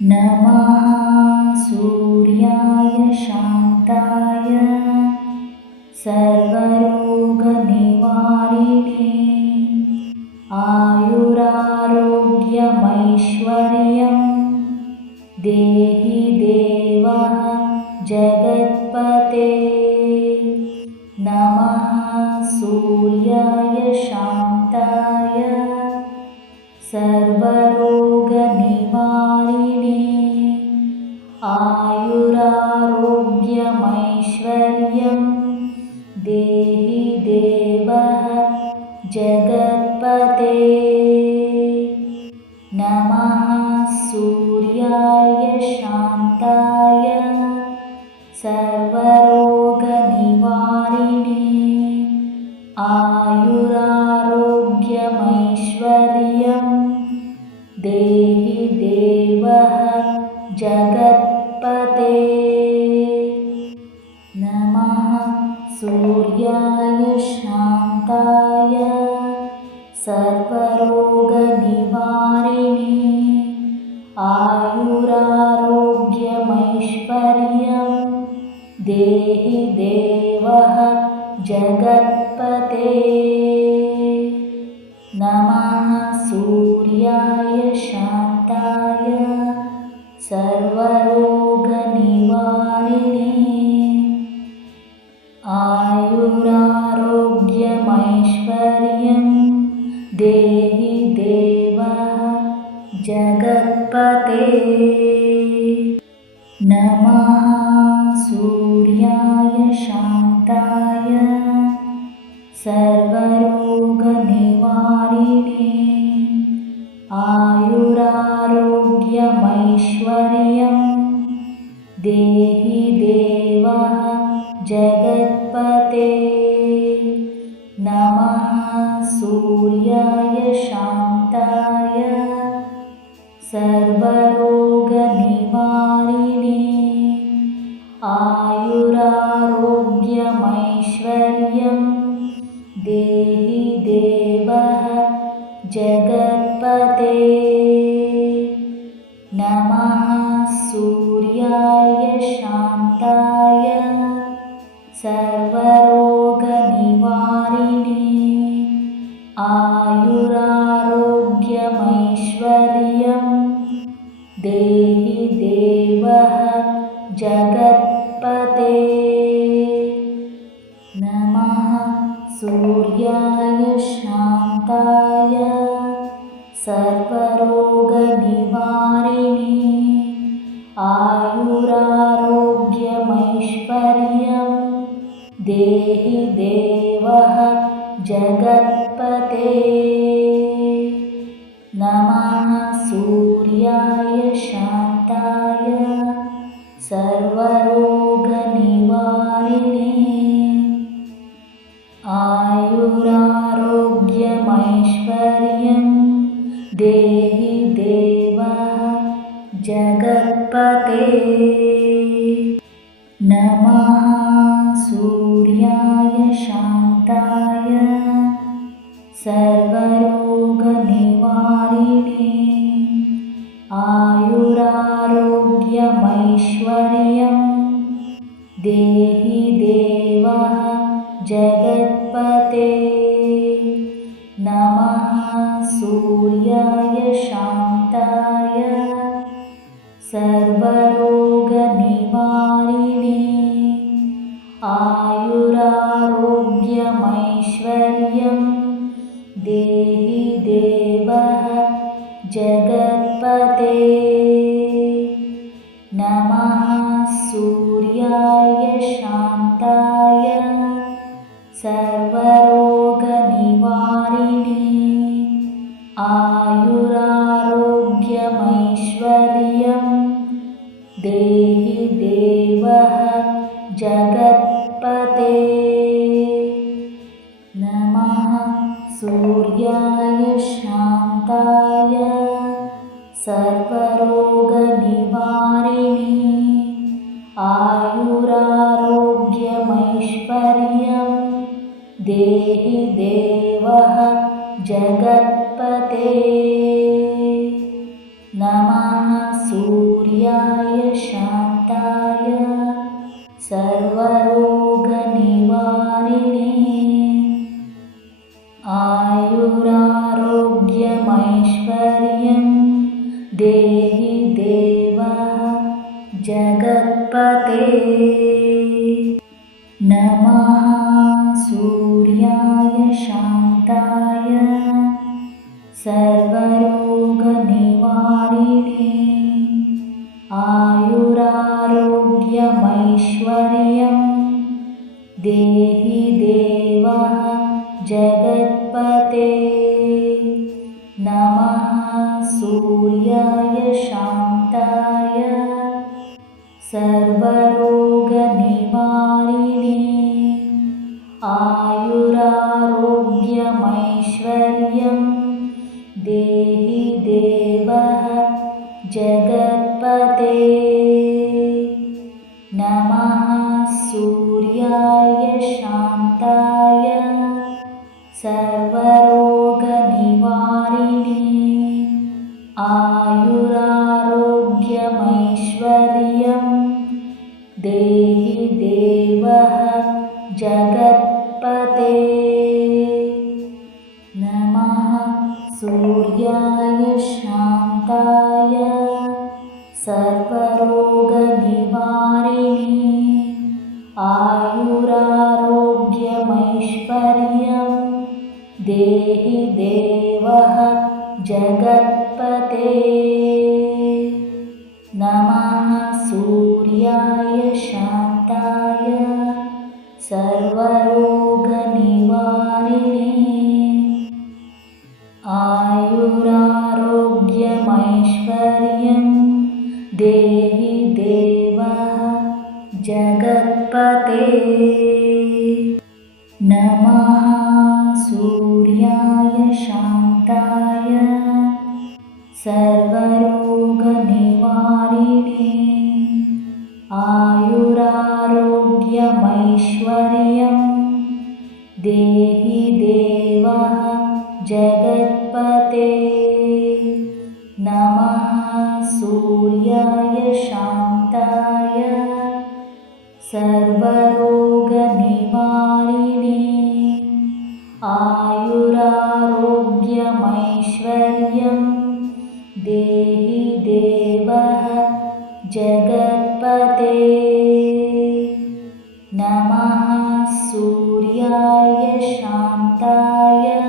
नमः सूर्याय शान्ताय सर्वरोगनिवारिणे आयुरारोग्यमैश्वर्यं देहि देवः जगत्पते नमः सूर्याय शान्ताय सर्वरोगनिवारिणे आयुरारोग्यमैश्वर्यं देहि देवः जगत्पते नमः सूर्याय शान्ताय सर्वरोगनिवारिणे आयुरारोग्यमैश्वर्यं देहि देवः जगत्पते। नमः सूर्याय शान्ताय सर्वरोगनिवारिणे। आयुरारोग्यमैश्वर्यं देहि देवः जगत्पते। नमः सर्वरोगनिवारिणे आयुरारोग्यमैश्वर्यं देहि देवः जगत्पते। नमः सूर्याय शान्ताय सर्वरोगनिवारिणे आयुरारोग्यमैश्वर्यं देहि देवः जगत्पते। नमः सूर्याय शान्ताय सर्वरोगनिवारिणे। आयुरारोग्यमैश्वर्यं देहि देवः जगत्पते। नमः सर्वरोगनिवारिणे आयुरारोग्यमैश्वर्यं देहि देवः जगत्पते। नमः सूर्याय शान्ताय सर्वरोगनिवारिणे आयुरारोग्यमैश्वर्यं देहि देवः जगत्पते। नमः सूर्याय शान्ताय सर्वरोगनिवारिणे। आयुरारोग्यमैश्वर्यं देहि देवः जगत्पते सर्वरोगनिवारिणे आयुरारोग्यमैश्वर्यं देहि देवः जगत्पते। नमः सूर्याय शान्ताय सर्वरोगनिवारिणे आयुरारोग्यमैश्वर्यं देवः जगत्पते। नमः सूर्याय शान्ताय सर्वरोगनिवारिणे सर्वरोगनिवारिणे। आयुरारोग्यमैश्वर्यं देहि देवः जगत्पते। नमः सूर्याय शान्ताय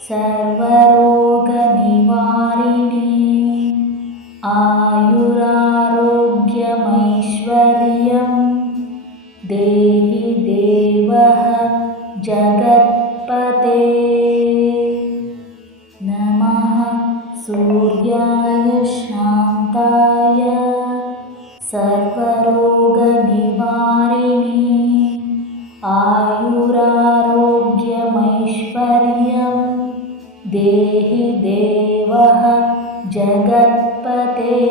सर्वरोगनिवारिणे। आयुरारोग्यमैश्वर्यं देहि देवः जगत्पते।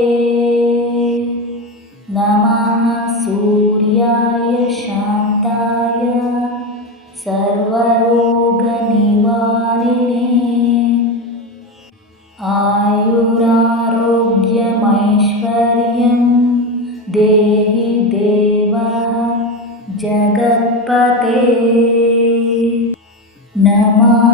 नमः सूर्याय शान्ताय सर्वरोगनिवारिणे। आयुरारोग्यमैश्वर्यं देहि देवः जगत्पते। नमः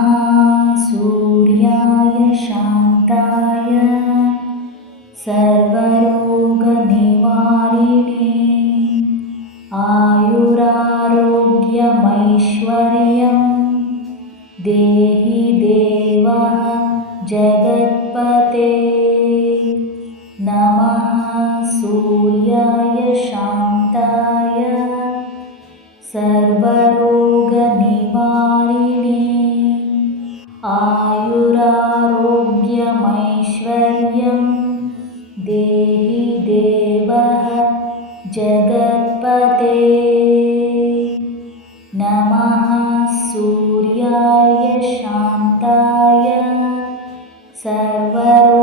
सर्वरोगनिवारिणे। आयुरारोग्यमैश्वर्यं देहि देवः जगत्पते। नमः सूर्याय शान्ताय सर्वरोगनिवारिणे।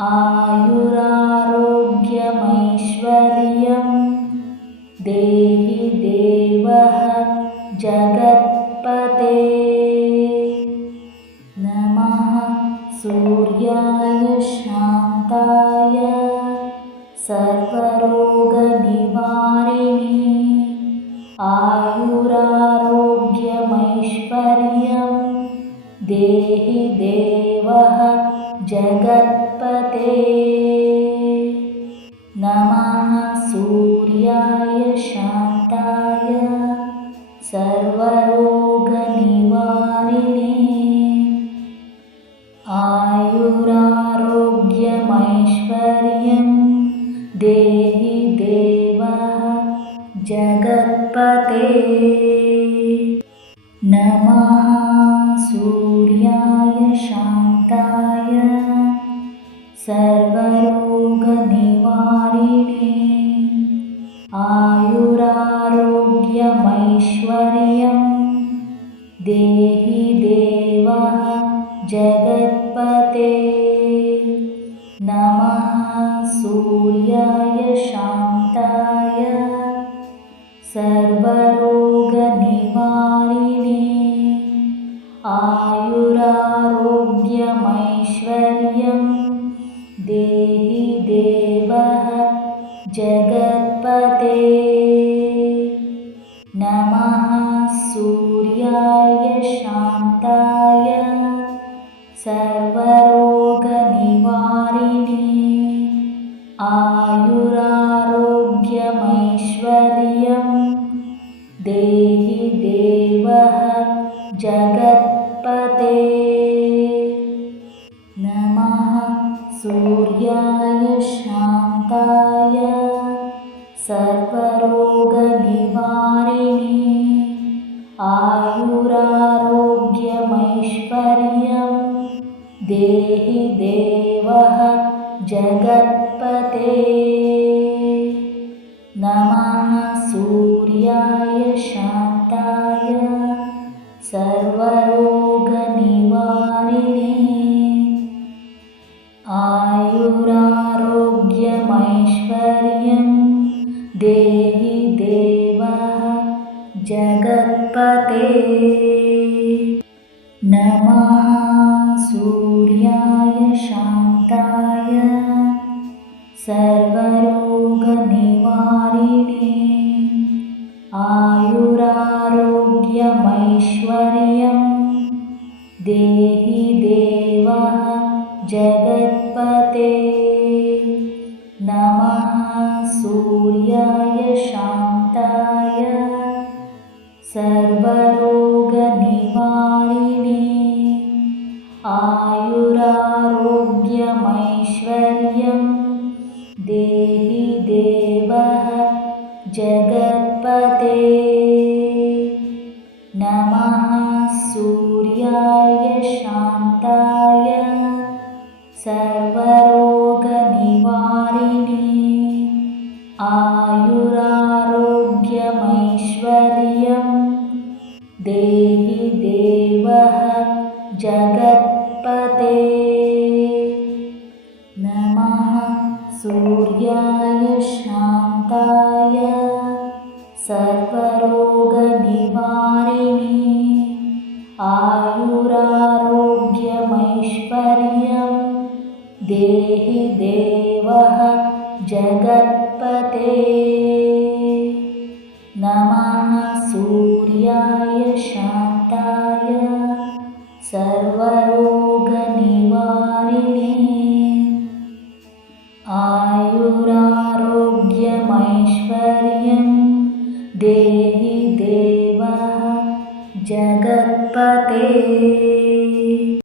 आयुरारोग्यमैश्वर्यं देवः जगत्पते। नमः सूर्याय शान्ताय सर्वरोगनिवारिणे। आयुरारोग्यमैश्वर्यं देहि देवः जगत्पते। नमः सर्वरोगनिवारिणे आयुरारोग्यमैश्वर्यं देहि देवः जगत्पते। नमः सूर्याय शान्ताय सर्वरोगनिवारिणे आयुरारोग्यमैश्वर्यं देवः जगत्पते। नमः सूर्याय शान्ताय सर्वरोगनिवारिणे। आयुरारोग्यमैश्वर्यं देहि देवः जगत्पते। नमः आयुरारोग्यमैश्वर्यं। देहि देवः जगत्पते। नमः सूर्याय शान्ताय सर्वरोगनिवारिणे। आयुरारोग्यमैश्वर्यं। देहि देवः जगत्पते। नमः सूर्याय शान्ताय। सर्वरोगनिवारिणे